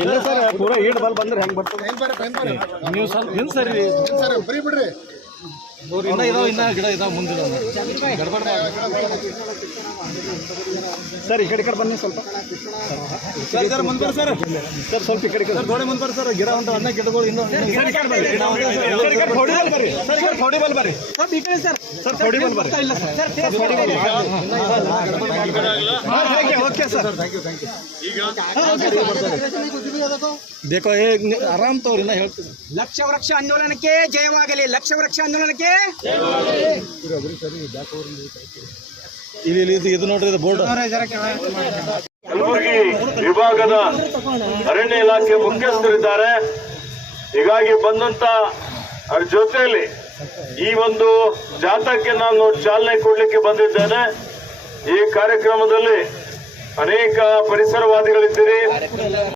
ಇಲ್ಲ ಸರ್ ಪೂರಾ ಈಡ್ ಬಲ್ ಬಂದ್ರೆ ಹೆಂಗ್ ಬರ್ತದೆ ನೀವು ಸ್ವಲ್ಪ ಹಿಂದ್ ಸರಿ ಬರೀ ಬಿಡ್ರಿ ಇದಾವ ಇನ್ನ ಗಿಡ ಇದಾವ ಮುಂದೆ ಗಡ್ಬಡ್ ಸರ್ ಈ ಕಡೆ ಬನ್ನಿ ಸ್ವಲ್ಪ ಸರ್ ಮುಂದೆ ಬರ್ರಿ ಸರ್ ಸರ್ ಸ್ವಲ್ಪ ಈ ಕಡೆ ಗೋಡೆ ಮುಂದೆ ಬರ್ರಿ ಸರ್ ಗಿಡ ಒಂದು ಅನ್ನ ಗಿಡಗಳು ಇನ್ನೂ ಬರ್ರಿ ಸರ್ ಥೋಡಿ ಬಲ್ ಬರ್ರಿ ಸರ್ ಥೋಡಿ ಬಲ್ ಬರ್ರಿ ಓಕೆ ಸರ್ देखो ये आराम तो ना ಹೇಳ್ತೀನಿ ಲಕ್ಷ ವೃಕ್ಷ ಆಂದೋಲನಕ್ಕೆ ಜಯವಾಗಲಿ ಲಕ್ಷ ವೃಕ್ಷ ಆಂದೋಲನಕ್ಕೆ ಇದು ನೋಡ್ರಿ ಇದು ಬೋರ್ಡ್ ಕಲಬುರಗಿ ವಿಭಾಗದ ಅರಣ್ಯ ಇಲಾಖೆ ಮುಖ್ಯಸ್ಥರಿದ್ದಾರೆ. ಹೀಗಾಗಿ ಬಂದಂತ ಅವ್ರ ಜೊತೆಯಲ್ಲಿ ಈ ಒಂದು ಜಾಥಾಕ್ಕೆ ನಾನು ಚಾಲನೆ ಕೊಡ್ಲಿಕ್ಕೆ ಬಂದಿದ್ದೇನೆ. ಈ ಕಾರ್ಯಕ್ರಮದಲ್ಲಿ ಅನೇಕ ಪರಿಸರವಾದಿಗಳಿದ್ದೀರಿ.